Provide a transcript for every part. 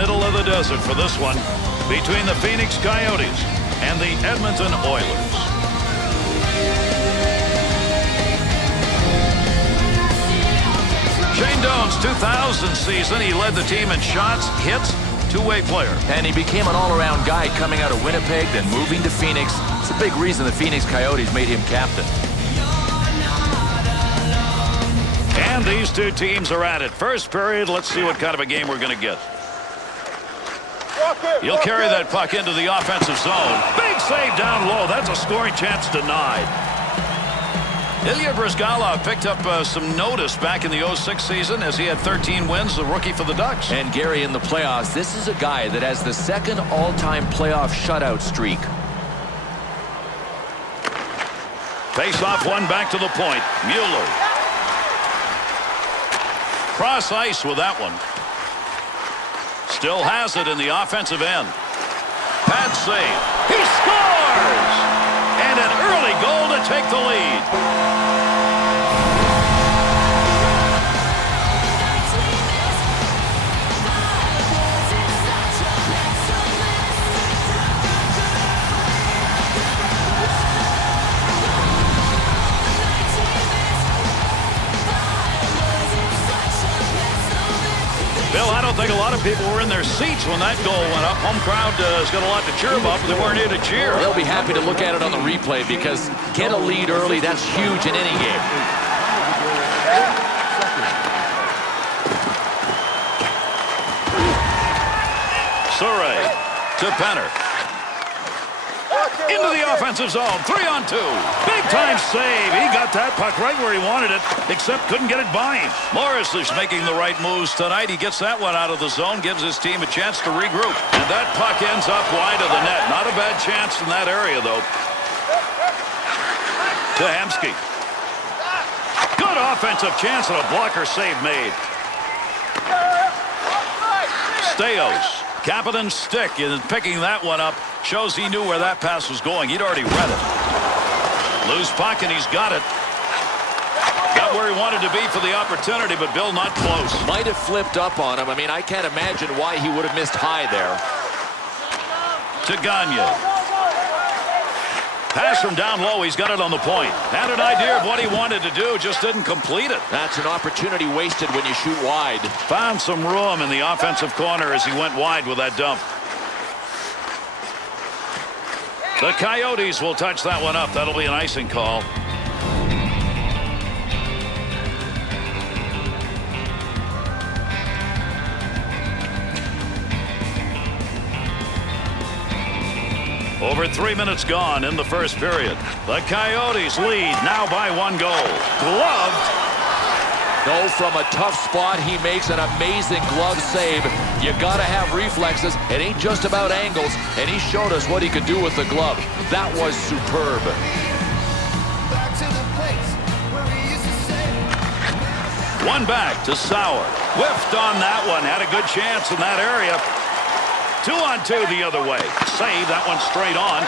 middle of the desert for this one between the Phoenix Coyotes and the Edmonton Oilers. Shane Doan's 2000 season, he led the team in shots, hits, two-way player. And he became an all-around guy coming out of Winnipeg, then moving to Phoenix. It's a big reason the Phoenix Coyotes made him captain. And these two teams are at it. First period, let's see what kind of a game we're going to get. He'll carry that puck into the offensive zone. Big save down low. That's a scoring chance denied. Ilya Bryzgalov picked up some notice back in the 06 season as he had 13 wins, the rookie for the Ducks. And Gary, in the playoffs, this is a guy that has the second all-time playoff shutout streak. Face off one back to the point. Mueller. Cross ice with that one. Still has it in the offensive end. Pad save. He scores! And an early goal to take the lead. Bill, I don't think a lot of people were in their seats when that goal went up. Home crowd has got a lot to cheer about, but they weren't here to cheer. They'll be happy to look at it on the replay because get a lead early, that's huge in any game. Surrey to Penner. Into the offensive zone. 3-on-2. Big-time save. He got that puck right where he wanted it, except couldn't get it by him. Morris is making the right moves tonight. He gets that one out of the zone, gives his team a chance to regroup. And that puck ends up wide of the net. Not a bad chance in that area, though. To Hemsky. Good offensive chance and a blocker save made. Staios. Kapanen's stick in picking that one up. Shows he knew where that pass was going. He'd already read it. Loose puck, and he's got it. Got where he wanted to be for the opportunity, but Bill not close. Might have flipped up on him. I mean, I can't imagine why he would have missed high there. To Gagne. Pass from down low. He's got it on the point. Had an idea of what he wanted to do, just didn't complete it. That's an opportunity wasted when you shoot wide. Found some room in the offensive corner as he went wide with that dump. The Coyotes will touch that one up. That'll be an icing call. Over 3 minutes gone in the first period. The Coyotes lead now by 1 goal. Gloved. No, from a tough spot, he makes an amazing glove save. You got to have reflexes. It ain't just about angles, and he showed us what he could do with the glove. That was superb. One back to Sauer. Whiffed on that one. Had a good chance in that area. 2-on-2 the other way. Save that one straight on.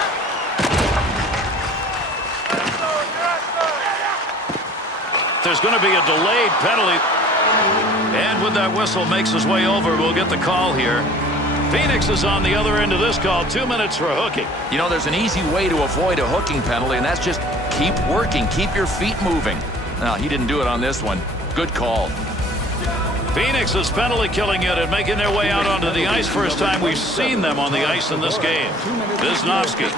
There's going to be a delayed penalty. And with that whistle makes his way over, we'll get the call here. Phoenix is on the other end of this call. 2 minutes for hooking. You know, there's an easy way to avoid a hooking penalty, and that's just keep working. Keep your feet moving. No, he didn't do it on this one. Good call. Phoenix is penalty killing it and making their way out onto the ice. First time we've seen them on the ice in this game. Wisniewski.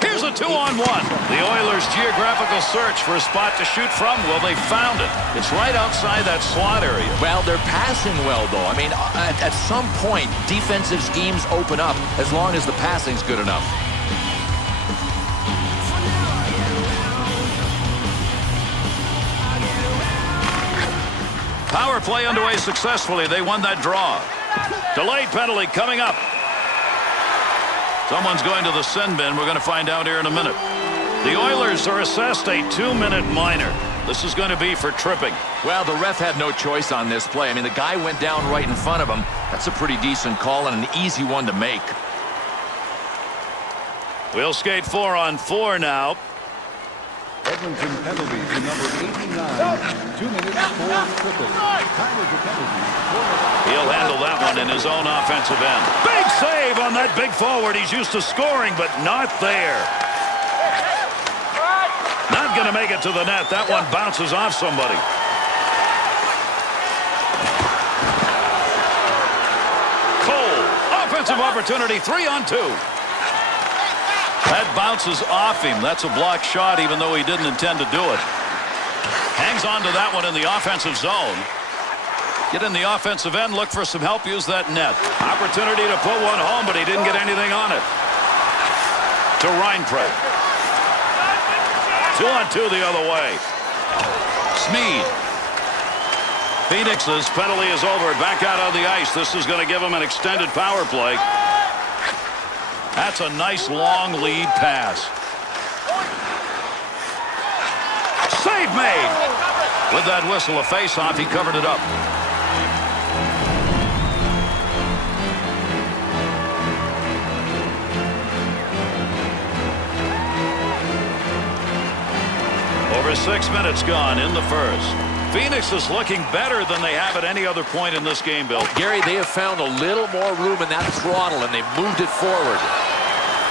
Here's a 2-on-1. The Oilers' geographical search for a spot to shoot from. Well, they found it. It's right outside that slot area. Well, they're passing well, though. I mean, at some point, defensive schemes open up as long as the passing's good enough. Power play underway successfully. They won that draw. Delayed penalty coming up. Someone's going to the sin bin. We're going to find out here in a minute. The Oilers are assessed a 2-minute minor. This is going to be for tripping. Well, the ref had no choice on this play. I mean, the guy went down right in front of him. That's a pretty decent call and an easy one to make. We'll skate 4-on-4 now. Edmonton penalty to number 89. 2 minutes for triple. Time of the penalty. 4 minutes. He'll handle that one in his own offensive end. Big save on that big forward. He's used to scoring, but not there. Not going to make it to the net. That one bounces off somebody. Cole, offensive opportunity, 3-on-2. That bounces off him. That's a blocked shot, even though he didn't intend to do it. Hangs on to that one in the offensive zone. Get in the offensive end, look for some help, use that net. Opportunity to put one home, but he didn't get anything on it. To Reinprecht. 2-on-2 the other way. Smead. Phoenix's penalty is over. Back out on the ice. This is going to give him an extended power play. That's a nice long lead pass. Save made. With that whistle, a face-off, he covered it up. Over 6 minutes gone in the first. Phoenix is looking better than they have at any other point in this game, Bill. Gary, they have found a little more room in that throttle, and they've moved it forward.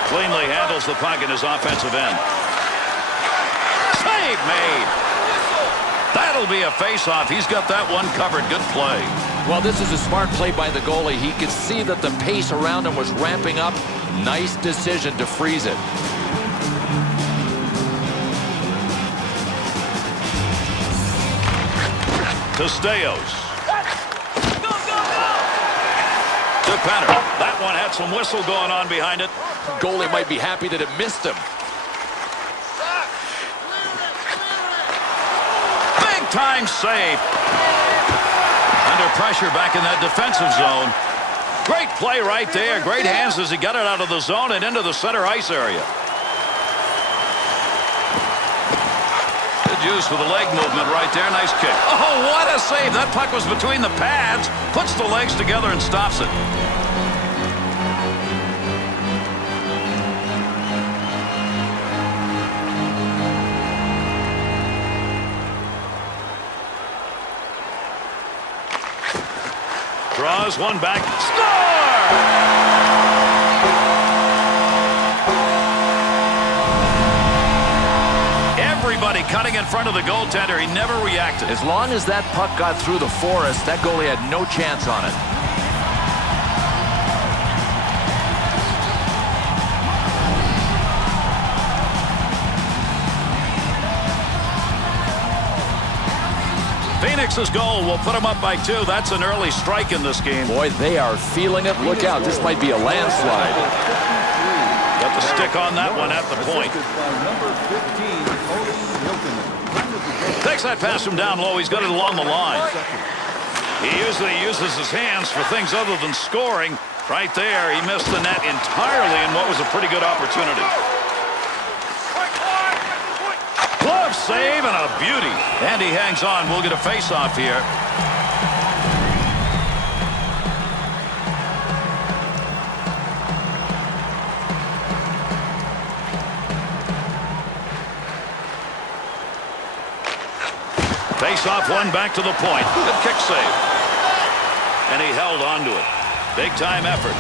Cleanly handles the puck in his offensive end. Save made. That'll be a face-off. He's got that one covered. Good play. Well, this is a smart play by the goalie. He could see that the pace around him was ramping up. Nice decision to freeze it. Testeos. To Penner. That one had some whistle going on behind it. Goalie might be happy that it missed him. Big time save. Under pressure back in that defensive zone. Great play right there. Great hands as he got it out of the zone and into the center ice area. Good use for the leg movement right there. Nice kick. Oh, what a save. That puck was between the pads. Puts the legs together and stops it. Draws one back. Score! Everybody cutting in front of the goaltender. He never reacted. As long as that puck got through the forest, that goalie had no chance on it. Phoenix's goal will put him up by 2. That's an early strike in this game. Boy, they are feeling it. Look out. This might be a landslide. Got the stick on that one at the point. Takes that pass from down low. He's got it along the line. He usually uses his hands for things other than scoring. Right there, he missed the net entirely in what was a pretty good opportunity. Glove save and a beauty. And he hangs on. We'll get a face-off here. Face-off one back to the point. Good kick save. And he held on to it. Big-time effort.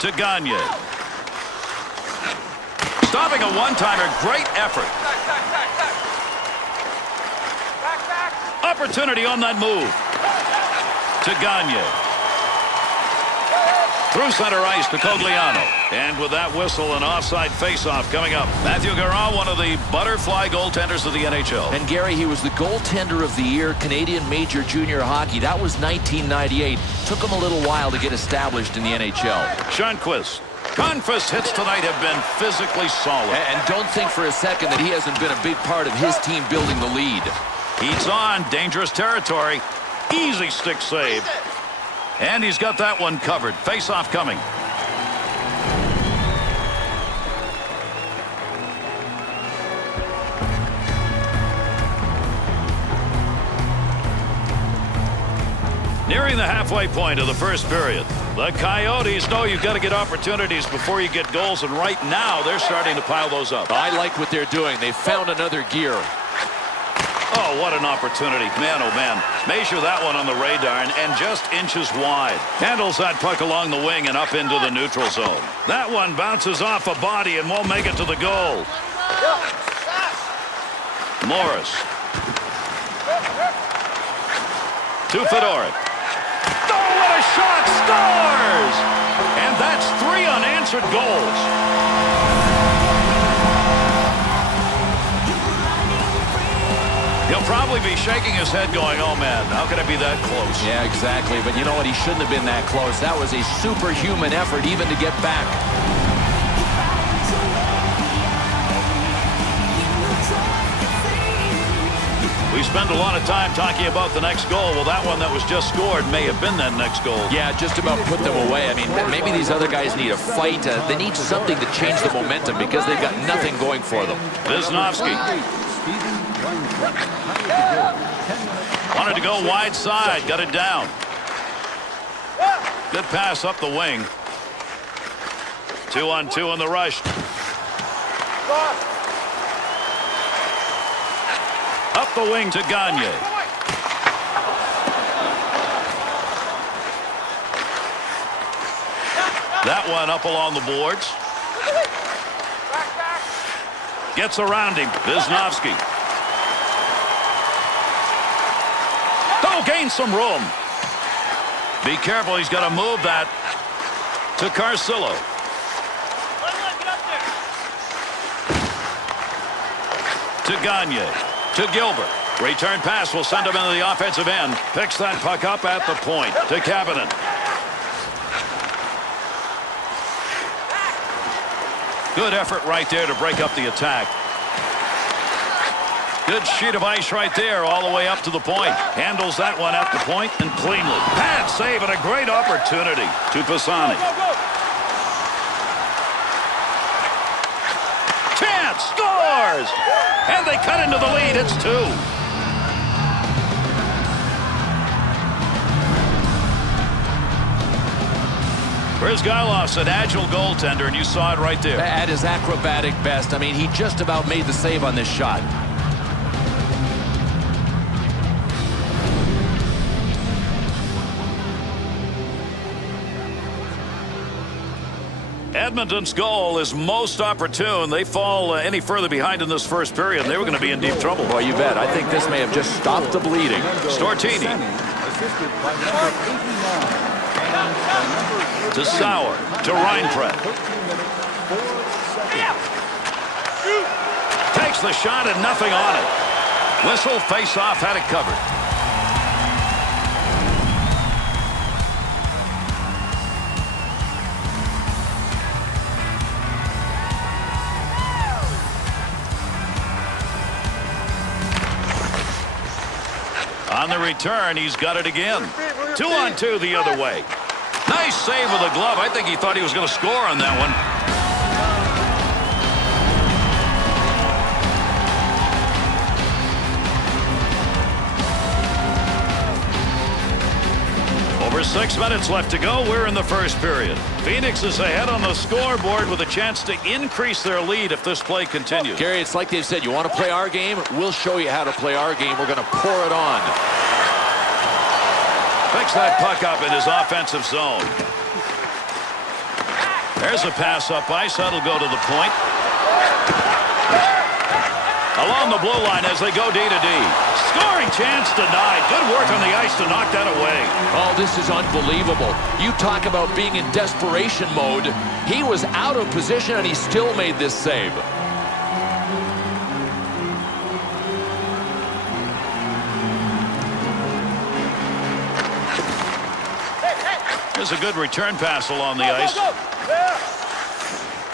To Gagne. Stopping a one-timer. Great effort. Opportunity on that move. To Gagne. Through center ice to Cogliano. And with that whistle, an offside faceoff coming up. Matthew Garon, one of the butterfly goaltenders of the NHL. And Gary, he was the goaltender of the year, Canadian Major Junior Hockey. That was 1998. Took him a little while to get established in the NHL. Schönquist. Conquest's hits tonight have been physically solid. And don't think for a second that he hasn't been a big part of his team building the lead. He's on dangerous territory. Easy stick save. And he's got that one covered. Face-off coming. Nearing the halfway point of the first period. The Coyotes know you've got to get opportunities before you get goals, and right now they're starting to pile those up. I like what they're doing. They found another gear. Oh, what an opportunity. Man, oh man. Measure that one on the radar and just inches wide. Handles that puck along the wing and up into the neutral zone. That one bounces off a body and won't make it to the goal. Morris. To Fedoruk. Oh, what a shot! Scores! And that's 3 unanswered goals. He'll probably be shaking his head going, oh man, how could I be that close? Yeah, exactly. But you know what? He shouldn't have been that close. That was a superhuman effort even to get back. We spend a lot of time talking about the next goal. Well, that one that was just scored may have been that next goal. Yeah, just about put them away. I mean, maybe these other guys need a fight. They need something to change the momentum because they've got nothing going for them. Wisniewski. Wanted to go wide side. Got it down. Good pass up the wing. 2-on-2 on the rush. Up the wing to Gagne. That one up along the boards. Gets around him. Wisniewski. Oh, gains some room. Be careful. He's got to move that to Carcillo. To Gagne. To Gilbert. Return pass will send him into the offensive end. Picks that puck up at the point to Kapanen. Good effort right there to break up the attack. Good sheet of ice right there all the way up to the point. Handles that one at the point and cleanly. Pad save and a great opportunity to Pisani. Chance scores! And they cut into the lead. It's 2. Brizgailov's an agile goaltender, and you saw it right there. At his acrobatic best. I mean, he just about made the save on this shot. Edmonton's goal is most opportune. They fall any further behind in this first period, and they were going to be in deep trouble. Well, you bet. I think this may have just stopped the bleeding. Stortini. To Sauer. To Reinpret. Takes the shot and nothing on it. Whistle, face-off, had it covered. On the return, he's got it again. 2-on-2 the other way. Nice save with the glove. I think he thought he was going to score on that one. Over 6 minutes left to go. We're in the first period. Phoenix is ahead on the scoreboard with a chance to increase their lead if this play continues. Gary, it's like they've said, you want to play our game? We'll show you how to play our game. We're going to pour it on. Picks that puck up in his offensive zone. There's a pass up ice. That'll go to the point. Along the blue line as they go D to D. Scoring chance denied. Good work on the ice to knock that away. Oh, this is unbelievable. You talk about being in desperation mode. He was out of position and he still made this save. There's a good return pass along the ice.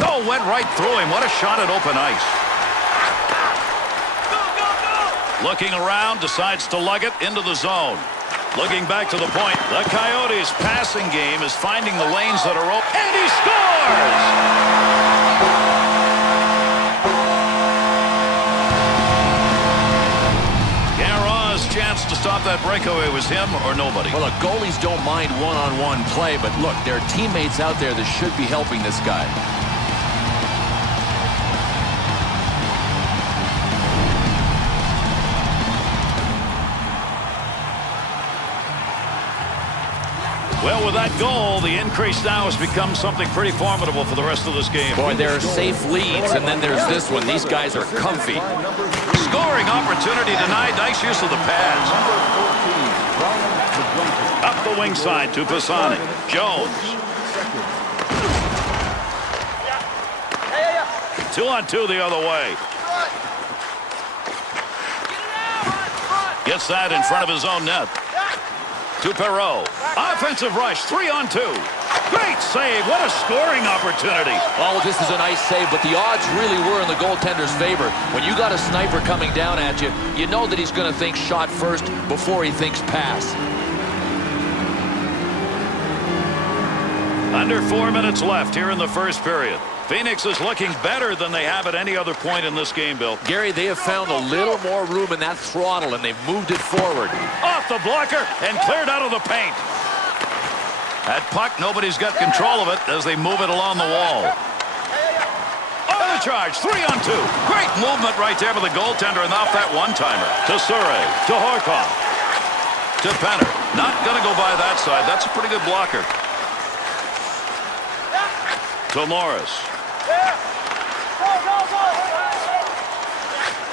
Oh, went right through him. What a shot at open ice. Looking around, decides to lug it into the zone. Looking back to the point. The Coyotes' passing game is finding the lanes that are open. And he scores! Garra's chance to stop that breakaway was him or nobody. Well, look, goalies don't mind one-on-one play, but look, there are teammates out there that should be helping this guy. Well, with that goal, the increase now has become something pretty formidable for the rest of this game. Boy, there are safe leads, and then there's this one. These guys are comfy. Scoring opportunity denied. Nice use of the pads. Up the wing side to Pisani. Jones. 2-on-2 the other way. Gets that in front of his own net. To Perreault. Offensive rush, 3-on-2. Great save. What a scoring opportunity. Oh, this is a nice save, but the odds really were in the goaltender's favor. When you got a sniper coming down at you, you know that he's going to think shot first before he thinks pass. Under 4 minutes left here in the first period. Phoenix is looking better than they have at any other point in this game, Bill. Gary, they have found a little more room in that throttle, and they've moved it forward. Off the blocker and cleared out of the paint. That puck, nobody's got control of it as they move it along the wall. On the charge, 3-on-2. Great movement right there with the goaltender and off that one-timer. To Surrey, to Horkoff, to Penner. Not going to go by that side. That's a pretty good blocker. To Morris.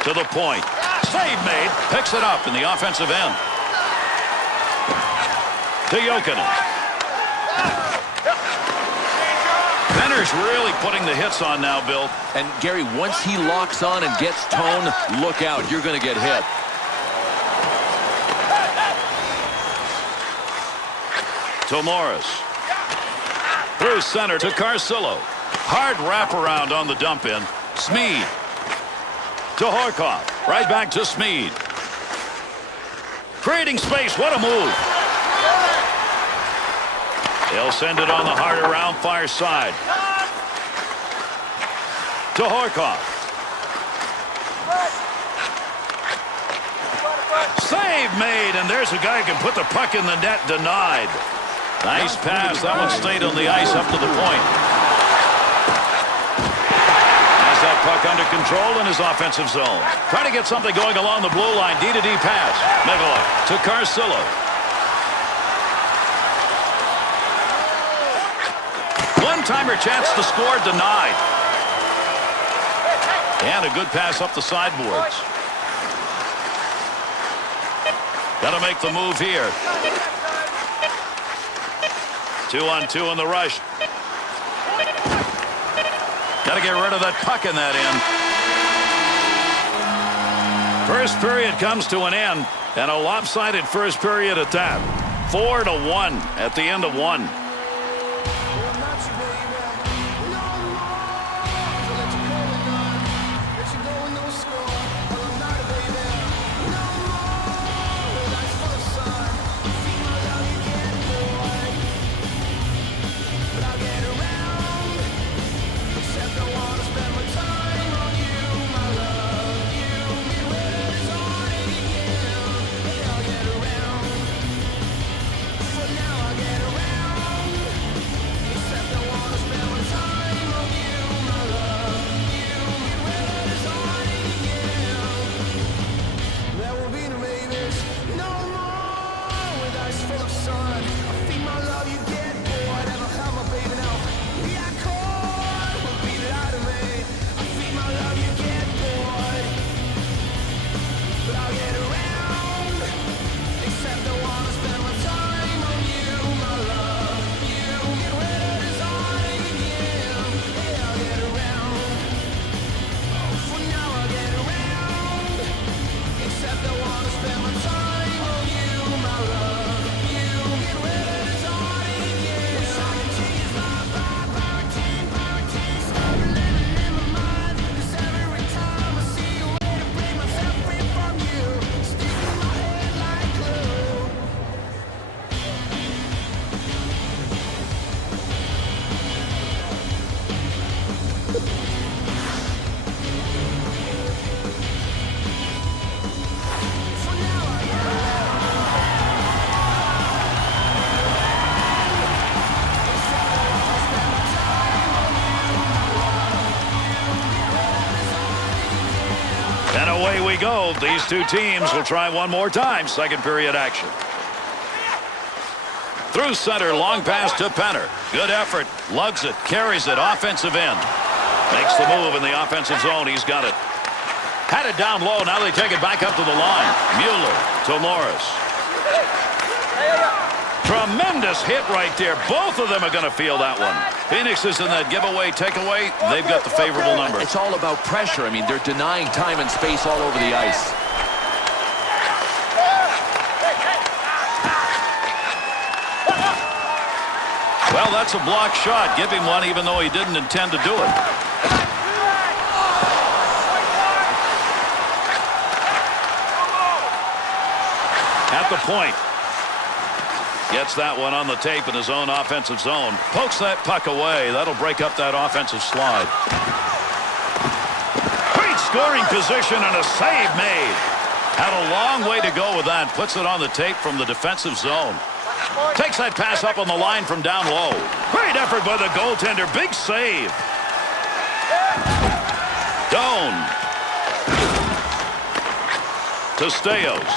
To the point. Save made. Picks it up in the offensive end. To Jokinen. Penner's really putting the hits on now, Bill. And Gary, once he locks on and gets tone, look out. You're going to get hit. To Morris. Through center to Carcillo. Hard wraparound on the dump in. Smead. To Horkoff. Right back to Smead. Creating space. What a move. They'll send it on the hard around far side. To Horkoff. Save made, and there's a guy who can put the puck in the net. Denied. Nice pass. That one stayed on the ice up to the point. Has that puck under control in his offensive zone. Trying to get something going along the blue line. D-to-D pass. Migala to Carcillo. One-timer chance to score. Denied. And a good pass up the sideboards. Got to make the move here. 2-on-2 in the rush. Got to get rid of that puck in that end. First period comes to an end, and a lopsided first period at that. 4-1 at the end of one. away we go. These two teams will try one more time. Second period action. Through center, long pass to Penner. Good effort. Lugs it, carries it, offensive end. Makes the move in the offensive zone. He's got it. Had it down low. Now they take it back up to the line. Mueller to Morris. Tremendous hit right there. Both of them are going to feel that one. Phoenix is in that giveaway, takeaway. They've got the favorable number. It's all about pressure. I mean, they're denying time and space all over the ice. Well, that's a blocked shot. Give him one even though he didn't intend to do it. At the point. Gets that one on the tape in his own offensive zone. Pokes that puck away. That'll break up that offensive slide. Great scoring position and a save made. Had a long way to go with that. Puts it on the tape from the defensive zone. Takes that pass up on the line from down low. Great effort by the goaltender. Big save. Doan. To Staios.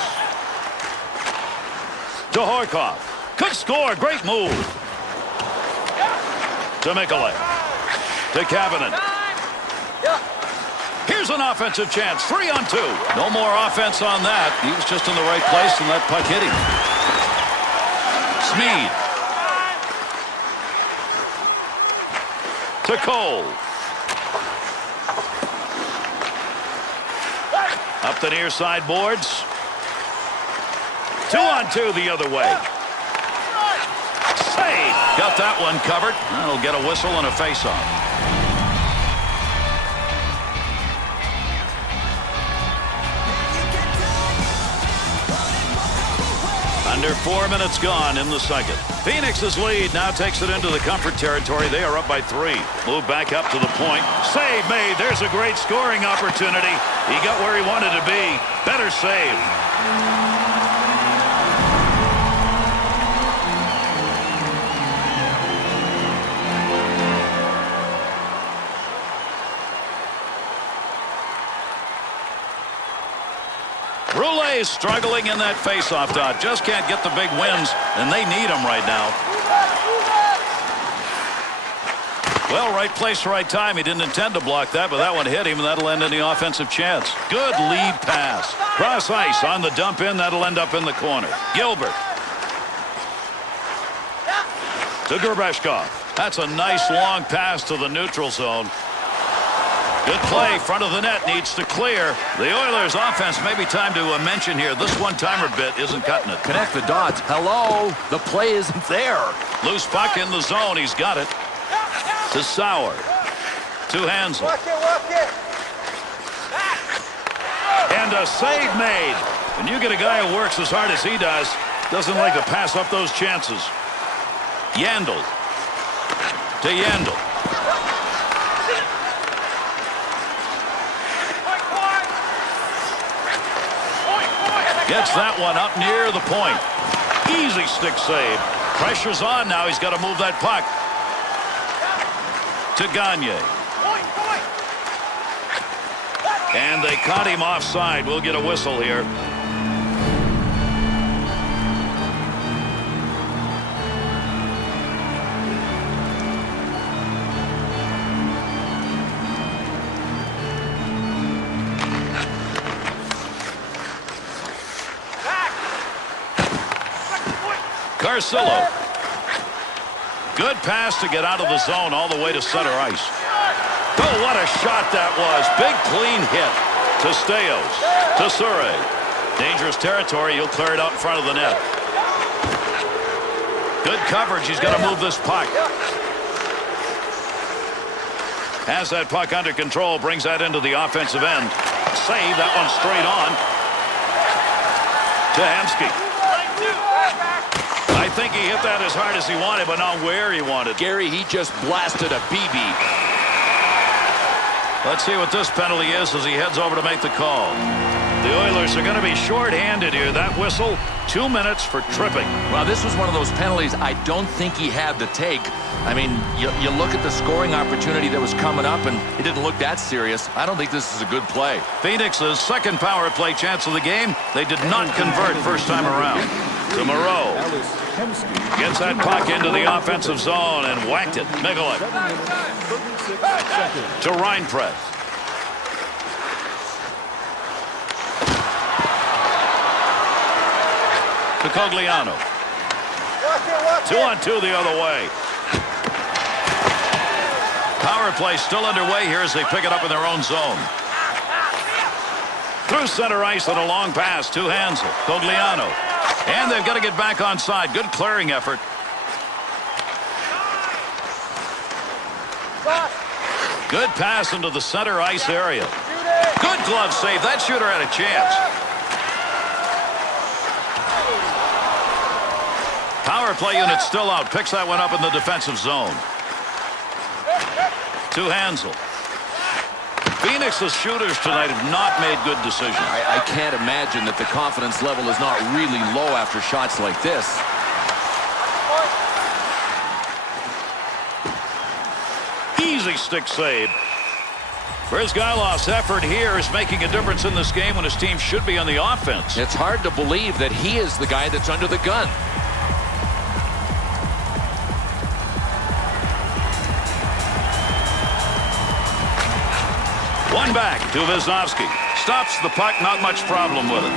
To Horkoff. Could score. Great move. To Mikulek. To Kapanen. Here's an offensive chance. 3-on-2. No more offense on that. He was just in the right place and that puck hit him. Smead. To Cole. Up the near side boards. 2-on-2 the other way. Save. Got that one covered. That'll get a whistle and a face-off. Under 4 minutes gone in the second. Phoenix's lead now takes it into the comfort territory. They are up by 3. Move back up to the point. Save made. There's a great scoring opportunity. He got where he wanted to be. Better save. Roulet's struggling in that faceoff dot. Just can't get the big wins, and they need them right now. Well, right place, right time. He didn't intend to block that, but that one hit him, and that'll end in the offensive chance. Good lead pass. Cross ice on the dump in. That'll end up in the corner. Gilbert. To Gerbeshkov. That's a nice long pass to the neutral zone. Good play. Front of the net needs to clear. The Oilers offense may be time to mention here. This one-timer bit isn't cutting it. Connect the dots. Hello. The play isn't there. Loose puck in the zone. He's got it. To Sauer. To Hansel. And a save made. When you get a guy who works as hard as he does, doesn't like to pass up those chances. Yandel. To Yandel. Gets that one up near the point. Easy stick save. Pressure's on now. He's got to move that puck. To Gagne. And they caught him offside. We'll get a whistle here. Carcillo. Good pass to get out of the zone all the way to center ice. Oh, what a shot that was. Big clean hit to Staios. To Surrey. Dangerous territory. He'll clear it out in front of the net. Good coverage. He's got to move this puck. Has that puck under control. Brings that into the offensive end. Save. That one straight on. To Hemsky. I think he hit that as hard as he wanted, but not where he wanted. Gary, he just blasted a BB. Let's see what this penalty is as he heads over to make the call. The Oilers are going to be short-handed here. That whistle, 2 minutes for tripping. Well, this was one of those penalties I don't think he had to take. I mean, you look at the scoring opportunity that was coming up, and it didn't look that serious. I don't think this is a good play. Phoenix's second power play chance of the game. They did not convert first time around. To Moreau. Gets that puck into the offensive zone and whacked it. Mikolik. To Reinpress. To Cogliano. 2-on-2 the other way. Power play still underway here as they pick it up in their own zone. Through center ice on a long pass to Hansel. Cogliano. And they've got to get back on side. Good clearing effort. Good pass into the center ice area. Good glove save. That shooter had a chance. Power play unit still out. Picks that one up in the defensive zone. To Hansel. Phoenix's shooters tonight have not made good decisions. I can't imagine that the confidence level is not really low after shots like this. Easy stick save. Brizgailov's effort here is making a difference in this game when his team should be on the offense. It's hard to believe that he is the guy that's under the gun. One back to Wisniewski. Stops the puck, not much problem with it.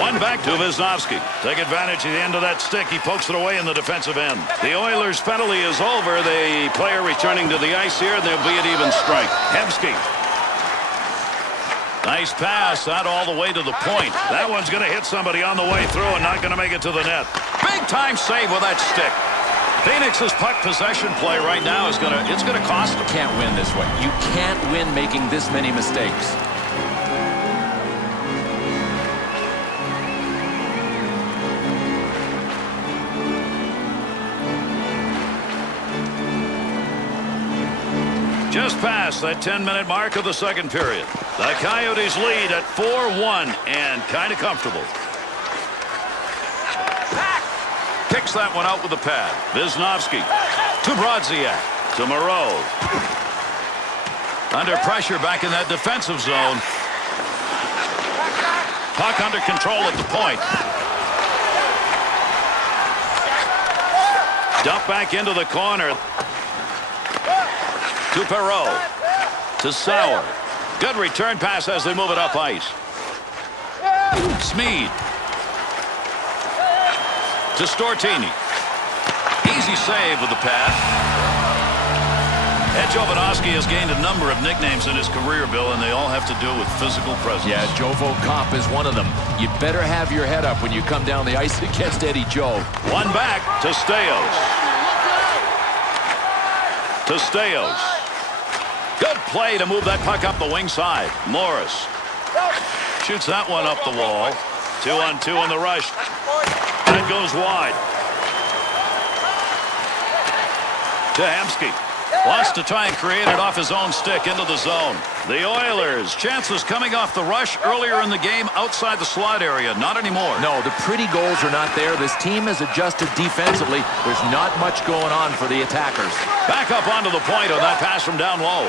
One back to Wisniewski. Take advantage of the end of that stick. He pokes it away in the defensive end. The Oilers' penalty is over. The player returning to the ice here. They'll be at even strength. Hemsky. Nice pass. That all the way to the point. That one's going to hit somebody on the way through and not going to make it to the net. Big time save with that stick. Phoenix's puck possession play right now is going to cost them. Can't win this way. You can't win making this many mistakes. Just past that 10-minute mark of the second period. The Coyotes lead at 4-1 and kind of comfortable. Kicks that one out with the pad. Wisniewski to Brodziak. To Moreau. Under pressure back in that defensive zone. Puck under control at the point. Dump back into the corner. To Perreault. To Sauer. Good return pass as they move it up ice. Smead. To Stortini. Easy save with the pad. Ed Jovanovski has gained a number of nicknames in his career, Bill, and they all have to do with physical presence. Yeah, Jovo Cop is one of them. You better have your head up when you come down the ice against Eddie Joe. One back to Staios. To Staios. Good play to move that puck up the wing side. Morris shoots that one up the wall. 2-on-2 in the rush. That goes wide. To Hemsky. Wants to try and create it off his own stick into the zone. The Oilers. Chances coming off the rush earlier in the game outside the slot area. Not anymore. No, the pretty goals are not there. This team has adjusted defensively. There's not much going on for the attackers. Back up onto the point on that pass from down low.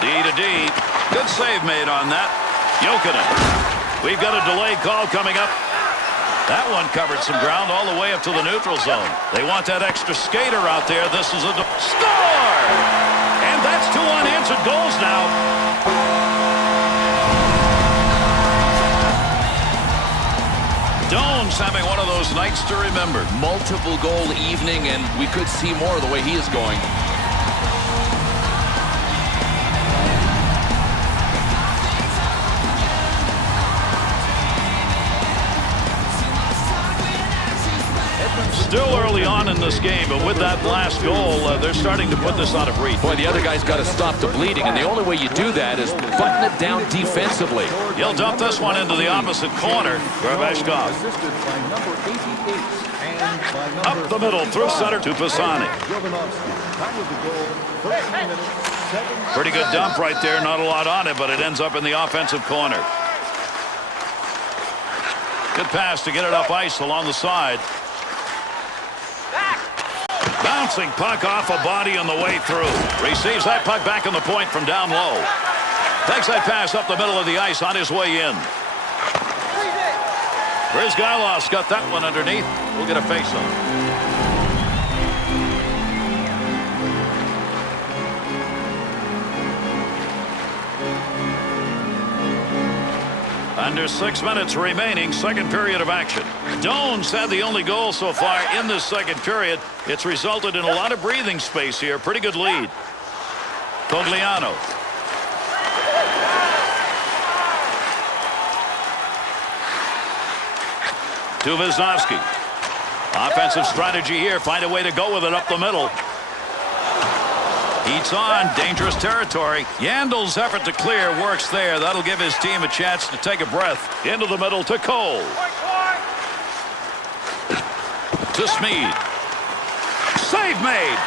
D to D. Good save made on that. Jokinen. We've got a delayed call coming up. That one covered some ground all the way up to the neutral zone. They want that extra skater out there. This is a score! And that's 2 unanswered goals now. Doan's having one of those nights to remember. Multiple goal evening, and we could see more the way he is going. Still early on in this game, but with that last goal, they're starting to put this out of reach. Boy, the other guy's got to stop the bleeding, and the only way you do that is button it down defensively. He'll dump this one into the opposite corner. Graveshkov. Assisted by number 88 and by number Up the middle, through center to Pisani. Time of the goal, 13 minutes, 7 Pretty good dump right there. Not a lot on it, but it ends up in the offensive corner. Good pass to get it up ice along the side. Bouncing puck off a body on the way through. Receives that puck back on the point from down low. Takes that pass up the middle of the ice on his way in. Brizgalov's got that one underneath. We'll get a face-off. Under 6 minutes remaining, second period of action. Doan's had the only goal so far in this second period. It's resulted in a lot of breathing space here. Pretty good lead. Cogliano. To Wisnowski. Offensive strategy here. Find a way to go with it up the middle. Heats on. Dangerous territory. Yandel's effort to clear works there. That'll give his team a chance to take a breath. Into the middle to Cole. To Smead. Save made.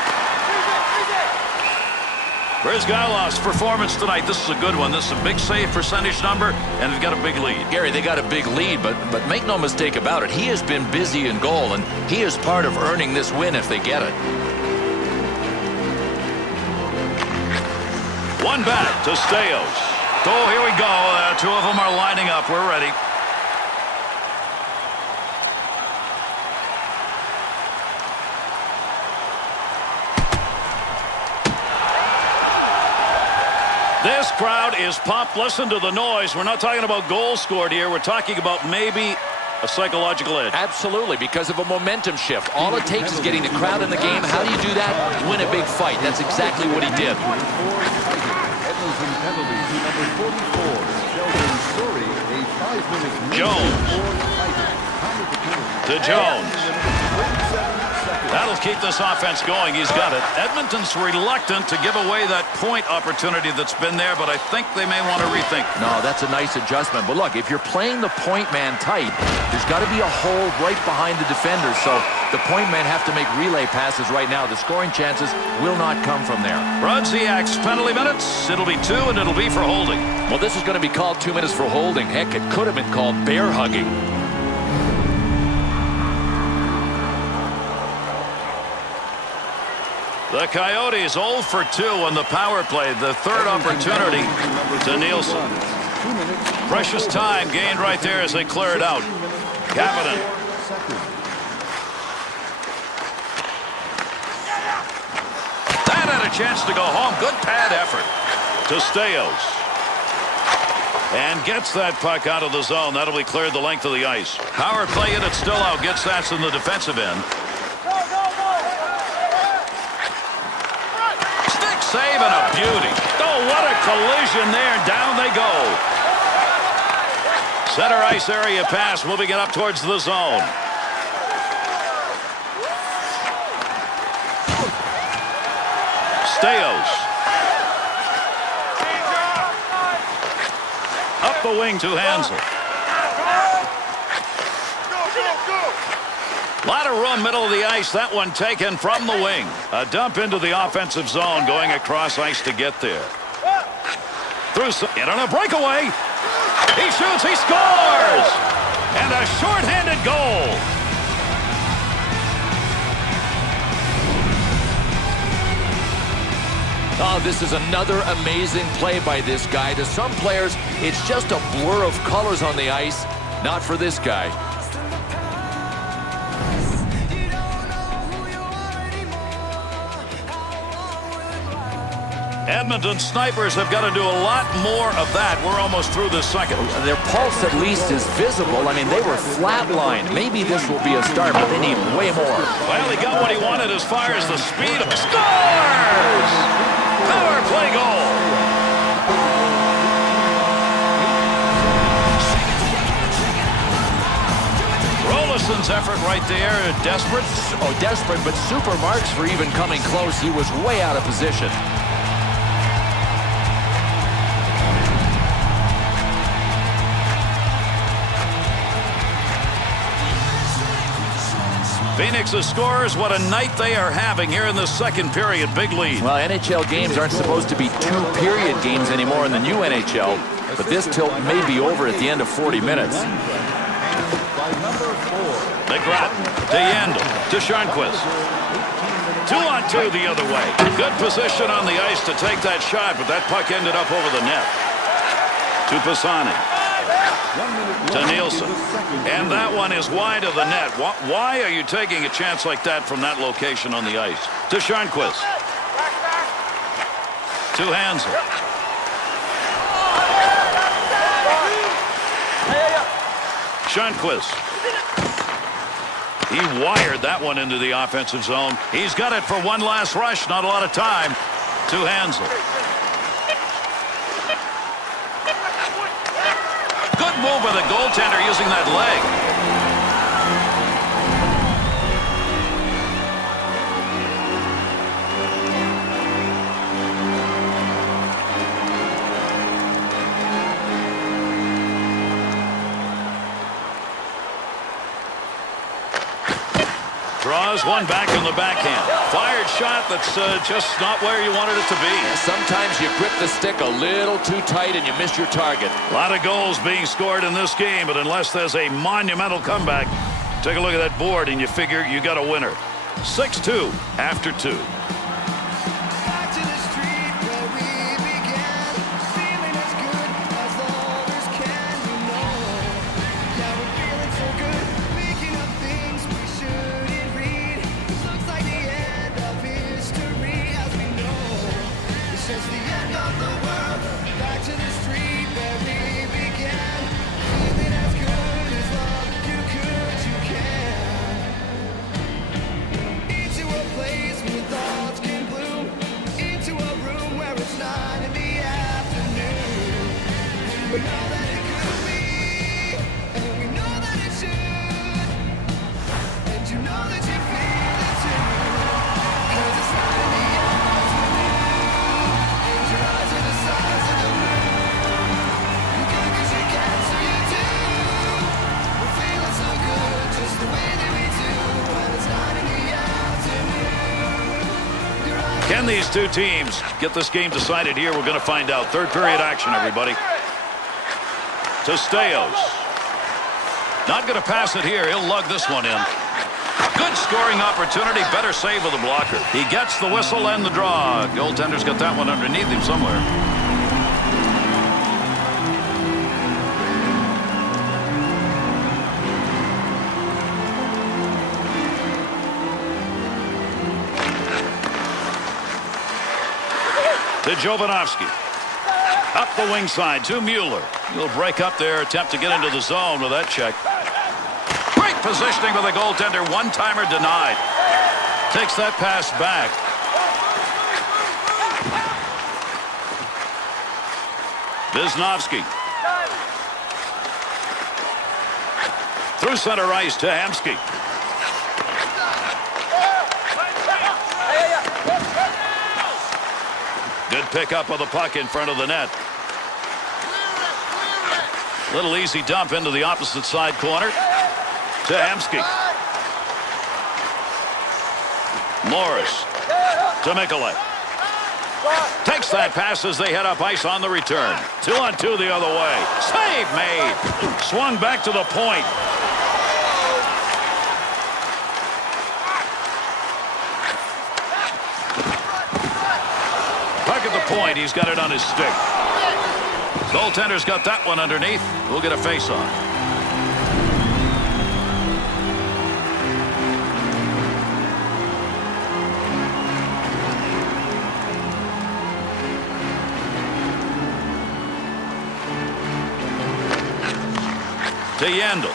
Brizgalov's performance tonight. This is a good one. This is a big save percentage number, and they've got a big lead. Gary, they got a big lead, but make no mistake about it. He has been busy in goal, and he is part of earning this win if they get it. One back to Staios. Oh, here we go. Two of them are lining up. We're ready. This crowd is pumped. Listen to the noise. We're not talking about goals scored here. We're talking about maybe a psychological edge. Absolutely, because of a momentum shift. All it takes is getting the crowd in the game. How do you do that? Win a big fight. That's exactly what he did. Jones. To Jones. That'll keep this offense going. He's got it. Edmonton's reluctant to give away that point opportunity that's been there, but I think they may want to rethink. No, that's a nice adjustment. But look, if you're playing the point man tight, there's got to be a hole right behind the defender. So the point men have to make relay passes right now. The scoring chances will not come from there. Brodziak's penalty minutes. It'll be 2, and it'll be for holding. Well, this is going to be called 2 minutes for holding. Heck, it could have been called bear hugging. The Coyotes 0 for 2 on the power play. The third opportunity to Nielsen. Precious time gained right there as they clear it out. Kapanen. That had a chance to go home. Good pad effort to Staios. And gets that puck out of the zone. That'll be cleared the length of the ice. Power play unit still out. Gets that in the defensive end. Save and a beauty. Oh, what a collision there. Down they go. Center ice area pass, moving it up towards the zone. Staios. Up the wing to Hansel. A lot of room, middle of the ice. That one taken from the wing. A dump into the offensive zone, going across ice to get there. Through in on a breakaway. He shoots, he scores! And a shorthanded goal. Oh, this is another amazing play by this guy. To some players, it's just a blur of colors on the ice. Not for this guy. Edmonton snipers have got to do a lot more of that. We're almost through the second. Their pulse at least is visible. I mean, they were flatlined. Maybe this will be a start, but they need way more. Well, he got what he wanted as far as the speed of scores! Power play goal. Nilsson's effort right there, desperate. Oh, desperate, but super marks for even coming close. He was way out of position. Phoenix's scores. What a night they are having here in the second period. Big lead. Well, NHL games aren't supposed to be two-period games anymore in the new NHL, but this tilt may be over at the end of 40 minutes. McGrath to Yandel to Sharnquist. 2-on-2 the other way. Good position on the ice to take that shot, but that puck ended up over the net. To Pisani. To Nilsson. And that one is wide of the net. Why are you taking a chance like that from that location on the ice? To Sharnquist. To Hansel. Sharnquist. He wired that one into the offensive zone. He's got it for one last rush. Not a lot of time. To Hansel. Good move by the goaltender using that leg. Draws one back in the backhand. Fired shot that's just not where you wanted it to be. Sometimes you grip the stick a little too tight and you miss your target. A lot of goals being scored in this game, but unless there's a monumental comeback, take a look at that board and you figure you got a winner. 6-2 after 2. Can these two teams get this game decided here? We're going to find out. Third period action, everybody. To Staios. Not going to pass it here. He'll lug this one in. Good scoring opportunity. Better save of the blocker. He gets the whistle and the draw. Goaltender's got that one underneath him somewhere. To Jovanovski. Up the wing side to Mueller. He'll break up there, attempt to get into the zone with that check. Great positioning with the goaltender. One-timer denied. Takes that pass back. Wisniewski. Through center ice to Hamsky. Good pickup of the puck in front of the net. Little easy dump into the opposite side corner to Hamsky. Morris to Mikulek. Takes that pass as they head up ice on the return. 2-on-2 the other way. Save made. Swung back to the point. Point. He's got it on his stick. Goaltender's got that one underneath. We'll get a face-off. To Yandel.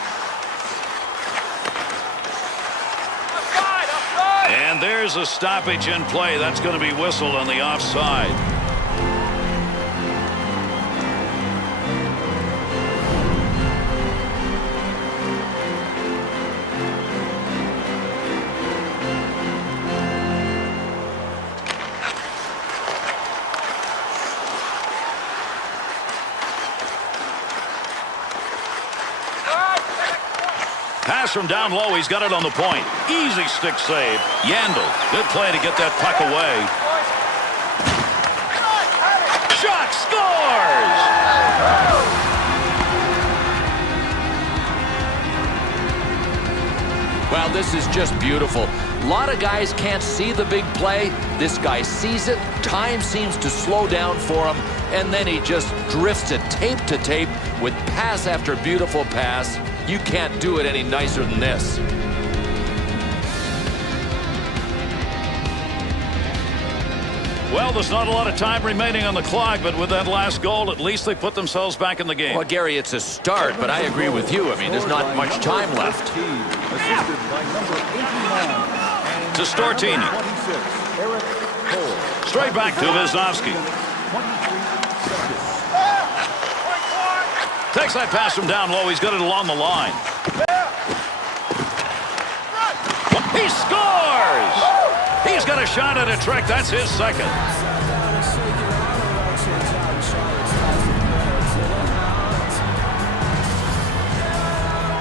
And there's a stoppage in play. That's going to be whistled on the offside. pass from down low. He's got it on the point. Easy stick save. Yandel, good play to get that puck away. Shot, scores! Well, this is just beautiful. A lot of guys can't see the big play. This guy sees it. Time seems to slow down for him, and then he just drifts it tape to tape with pass after beautiful pass. You can't do it any nicer than this. Well, there's not a lot of time remaining on the clock, but with that last goal, at least they put themselves back in the game. Well, Gary, it's a start, but I agree with you. I mean, there's not much time left. To Stortini. Straight back to Wisnowski. Takes that pass from down low. He's got it along the line. He scores! He's got a shot at a trick. That's his second.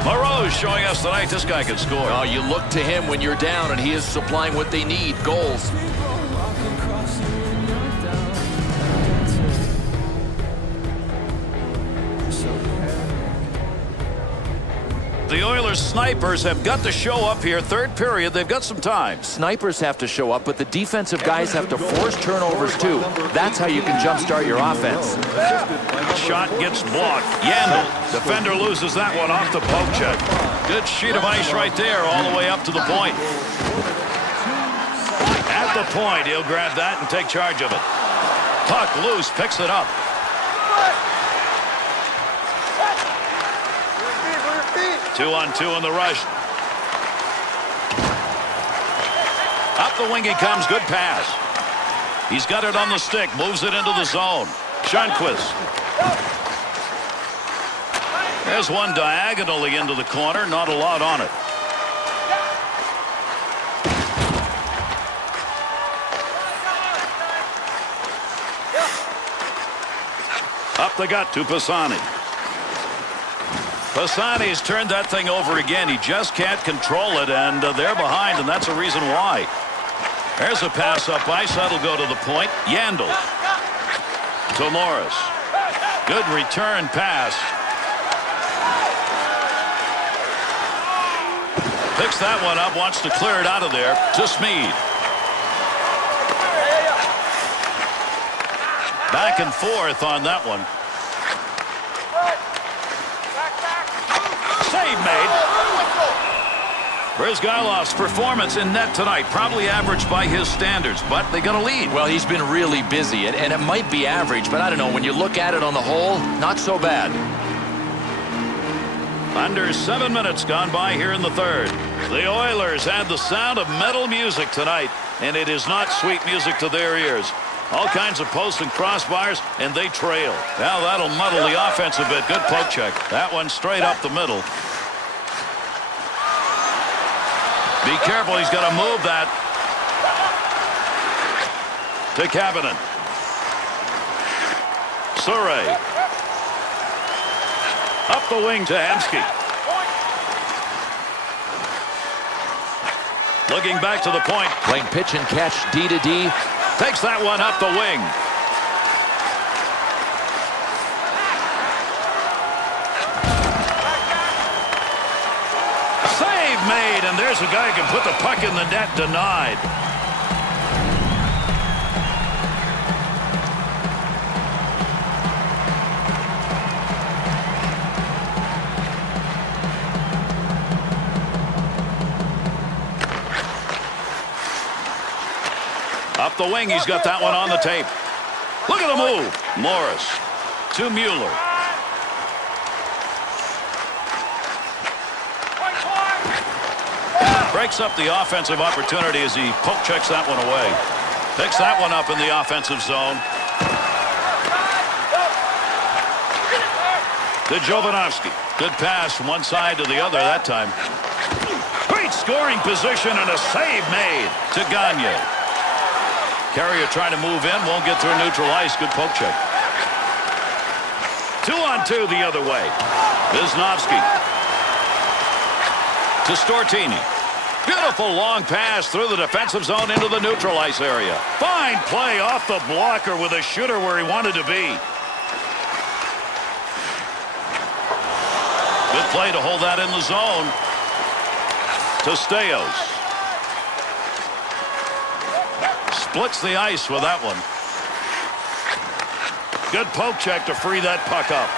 Moreau's showing us tonight this guy can score. Oh, you look to him when you're down, and he is supplying what they need, goals. The Oilers snipers have got to show up here. Third period, they've got some time. Snipers have to show up, but the defensive guys have to force turnovers too. That's how you can jumpstart your offense. Shot gets blocked. Yandel, defender loses that one off the poke check. Good sheet of ice right there, all the way up to the point. At the point, he'll grab that and take charge of it. Puck loose, picks it up. 2-on-2 in the rush. Up the wing he comes. Good pass. He's got it on the stick. Moves it into the zone. Schonquist. There's one diagonally into the corner. Not a lot on it. Up the gut to Pisani. Pisani's turned that thing over again. He just can't control it, and they're behind, and that's a reason why. There's a pass up ice. That'll go to the point. Yandel to Morris. Good return pass. Picks that one up. Wants to clear it out of there to Smead. Back and forth on that one. Save made. Brizgailov's performance in net tonight, probably average by his standards, but they got a lead. Well, he's been really busy, and it might be average, but I don't know. When you look at it on the whole, not so bad. Under 7 minutes gone by here in the third. The Oilers had the sound of metal music tonight, and it is not sweet music to their ears. All kinds of posts and crossbars, and they trail. Now that'll muddle the offense a bit. Good poke check. That one straight up the middle. Be careful. He's got to move that. To Kapanen. Surrey. Up the wing to Hemsky. Looking back to the point. Playing pitch and catch D to D. Takes that one up the wing. Save made, and there's a guy who can put the puck in the net. Denied. Up the wing, he's got that one on the tape. Look at the move. Morris to Mueller. Breaks up the offensive opportunity as he poke checks that one away. Picks that one up in the offensive zone. To Jovanovski. Good pass from one side to the other that time. Great scoring position and a save made to Gagne. Carrier trying to move in, won't get through neutral ice. Good poke check. 2-on-2 the other way. Wisnowski. To Stortini. Beautiful long pass through the defensive zone into the neutral ice area. Fine play off the blocker with a shooter where he wanted to be. Good play to hold that in the zone. To Staios. Splits the ice with that one. Good poke check to free that puck up.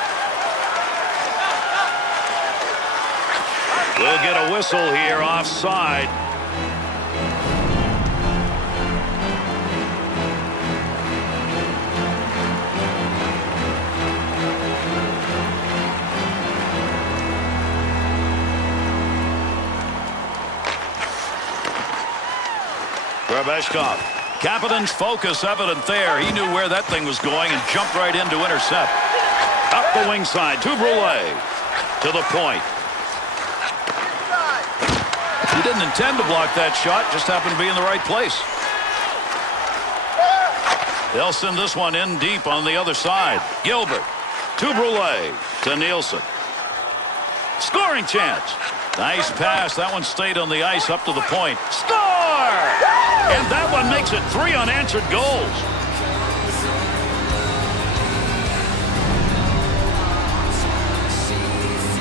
We'll get a whistle here offside. Grebeshkov. Kapanen's focus evident there. He knew where that thing was going and jumped right in to intercept. Up the wing side to Brule. To the point. He didn't intend to block that shot, just happened to be in the right place. They'll send this one in deep on the other side. Gilbert to Brule to Nielsen. Scoring chance. Nice pass. That one stayed on the ice up to the point. Score! And that one makes it 3 unanswered goals.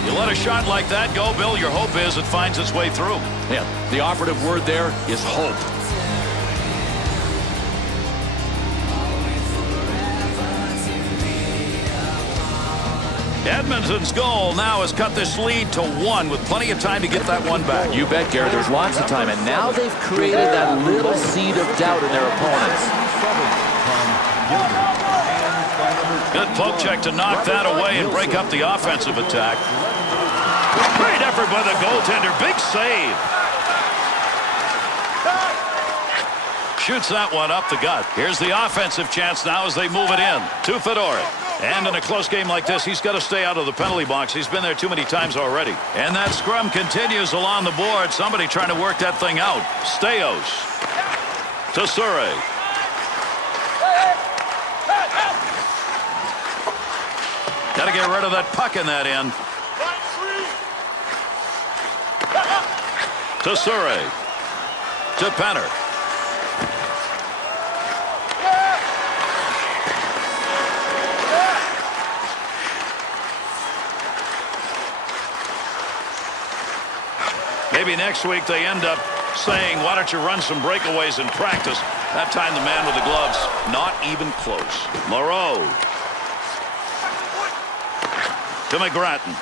You let a shot like that go, Bill, your hope is it finds its way through. Yeah, the operative word there is hope. Edmonton's goal now has cut this lead to 1 with plenty of time to get that one back. You bet, Gary. There's lots of time, and now they've created that little seed of doubt in their opponents. Good poke check to knock that away and break up the offensive attack. Great effort by the goaltender. Big save. Shoots that one up the gut. Here's the offensive chance now as they move it in to Fedoruk. And in a close game like this, he's got to stay out of the penalty box. He's been there too many times already. And that scrum continues along the board. Somebody trying to work that thing out. Staios to Surrey. Got to get rid of that puck in that end. To Surrey. To Penner. Maybe next week they end up saying, why don't you run some breakaways in practice? That time the man with the gloves, not even close. Moreau. To McGrattan.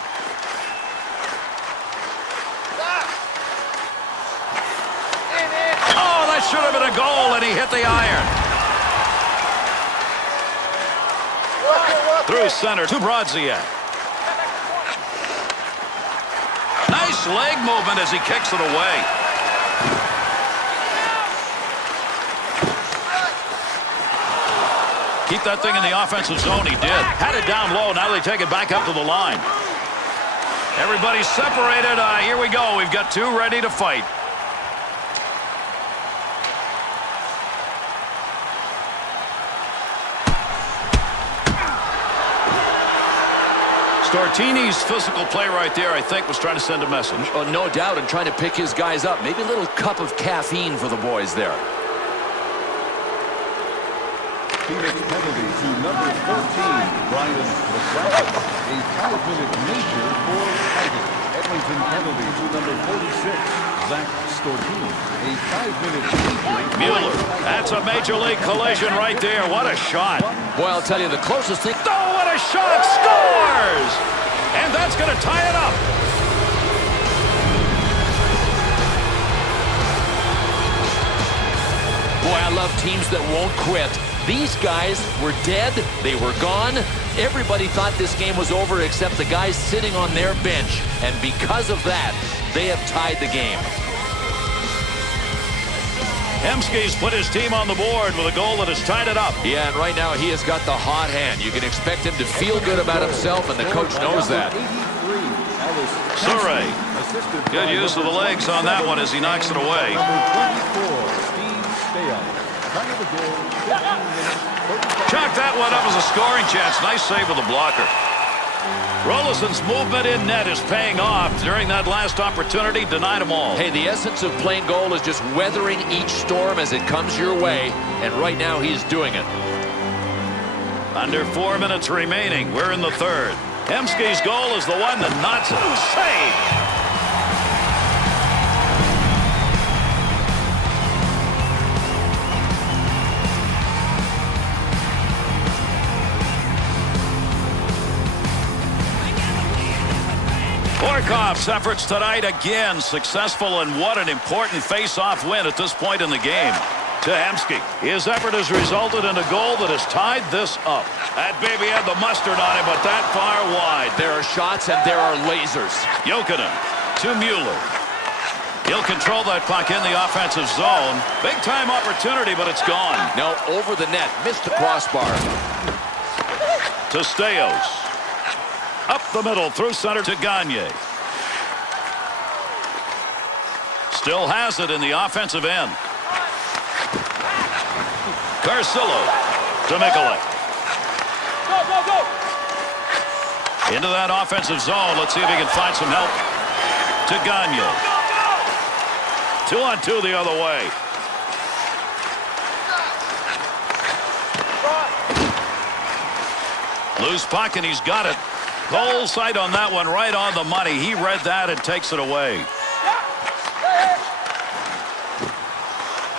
Oh, that should have been a goal, and he hit the iron. Through center to Brodziak. Nice leg movement as he kicks it away. Keep that thing in the offensive zone. He did. Had it down low. Now they take it back up to the line. Everybody's separated. Here we go. We've got 2 ready to fight. Stortini's physical play right there, I think, was trying to send a message. Oh, no doubt, and trying to pick his guys up. Maybe a little cup of caffeine for the boys there. Phoenix penalty to number 14, Brian McGrattan. A 5-minute major for fighting. Edmonton penalty to number 46, Zach Stortini. A 5-minute major. Mueller. That's a major league collision right there. What a shot. Boy, I'll tell you, the closest thing... Oh, what a shot! Scores! And that's going to tie it up. Boy, I love teams that won't quit. These guys were dead. They were gone. Everybody thought this game was over except the guys sitting on their bench. And because of that, they have tied the game. Hemsky's put his team on the board with a goal that has tied it up. Yeah, and right now he has got the hot hand. You can expect him to feel good about himself, and the coach knows that. Surrey. Good use of the legs on that one as he knocks it away. Chalk that one up as a scoring chance. Nice save with the blocker. Rolison's movement in net is paying off. During that last opportunity, denied them all. Hey, the essence of playing goal is just weathering each storm as it comes your way, and right now he's doing it. Under 4 minutes remaining. We're in the third. Hemsky's goal is the one that knocks it. Save! Horkoff's efforts tonight again successful, and what an important face-off win at this point in the game. To Hemsky. His effort has resulted in a goal that has tied this up. That baby had the mustard on him, but that far wide. There are shots and there are lasers. Jokinen to Mueller. He'll control that puck in the offensive zone. Big-time opportunity, but it's gone. No, over the net. Missed the crossbar. To Staios. Up the middle, through center to Gagne. Still has it in the offensive end. Carcillo to Mikolik. Go, go, go! Into that offensive zone. Let's see if he can find some help. To Gagne. 2-on-2 the other way. Loose puck, and he's got it. Goal sight on that one, right on the money. He read that and takes it away.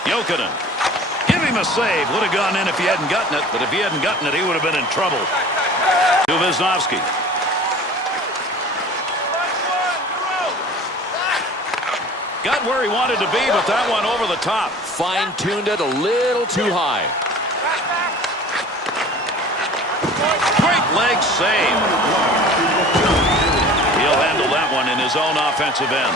Jokinen. Give him a save. Would have gone in if he hadn't gotten it, but if he hadn't gotten it, he would have been in trouble. To Wisnowski. Got where he wanted to be, but that one over the top. Fine-tuned it a little too high. Great leg save. He'll handle that one in his own offensive end.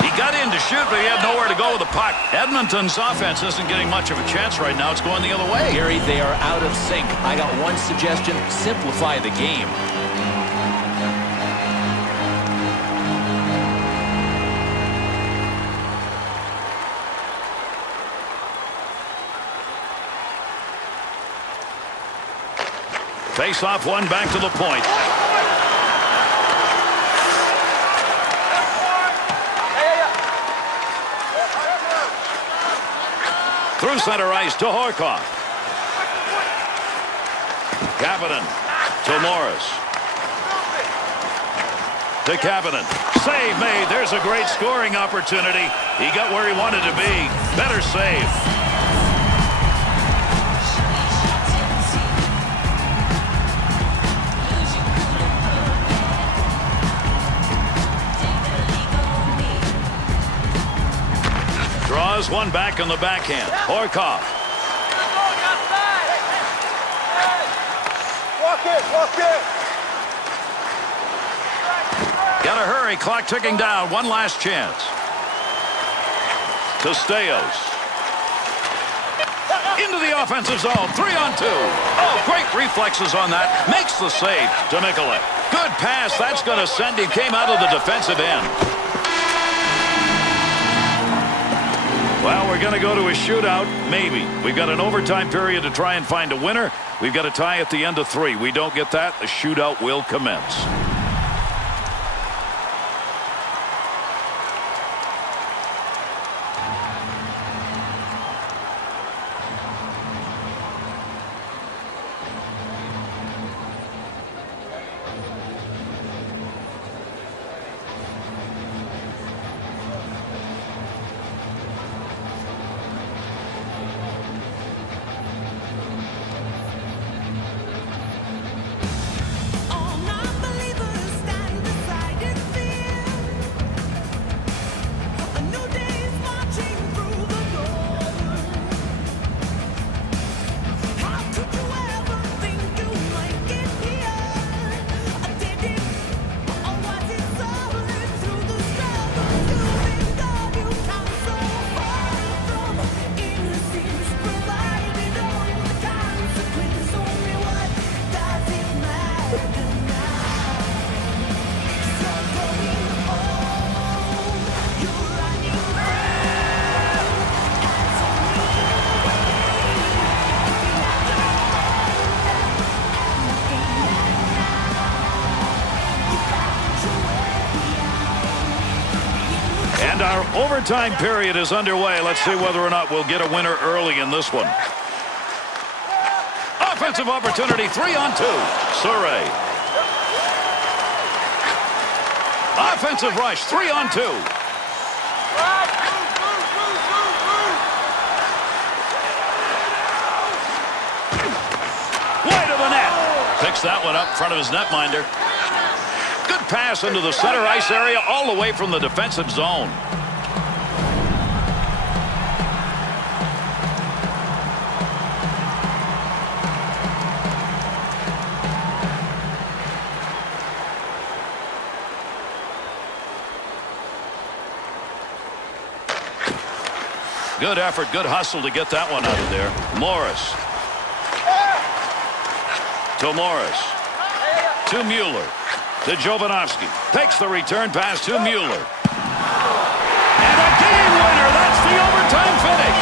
He got in to shoot, but he had nowhere to go with the puck. Edmonton's offense isn't getting much of a chance right now. It's going the other way. Gary, they are out of sync. I got one suggestion. Simplify the game. Face-off one back to the point. Through center ice to Horkoff. Kapanen to Morris. To Kapanen. Save made. There's a great scoring opportunity. He got where he wanted to be. Better save. Draws one back on the backhand. Horkoff. Walk it, walk it! Gotta hurry. Clock ticking down. One last chance. To Staios. Into the offensive zone. 3-on-2. Oh, great reflexes on that. Makes the save to Mikolik. Good pass. That's going to send him. Came out of the defensive end. Well, we're going to go to a shootout, maybe. We've got an overtime period to try and find a winner. We've got a tie at the end of 3. We don't get that, the shootout will commence. overtime period is underway. Let's see whether or not we'll get a winner early in this one. Offensive opportunity, 3-on-2. Surrey. Offensive rush, 3-on-2. Wide of the net. Picks that one up in front of his netminder. Good pass into the center ice area all the way from the defensive zone. Good effort, good hustle to get that one out of there. Morris. To Morris. To Mueller. To Jovanovski. Takes the return pass to Mueller. And a game winner. That's the overtime finish.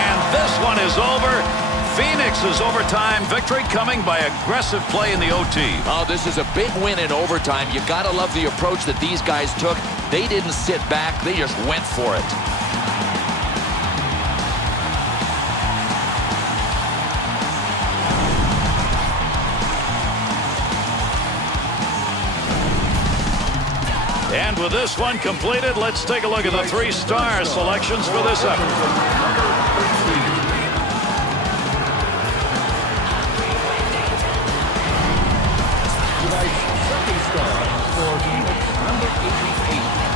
And this one is over. Phoenix's overtime victory coming by aggressive play in the OT. Oh, this is a big win in overtime. You got to love the approach that these guys took. They didn't sit back. They just went for it. And with this one completed, let's take a look at the 3-star selections for this effort. Tonight's second star for Phoenix, number 88.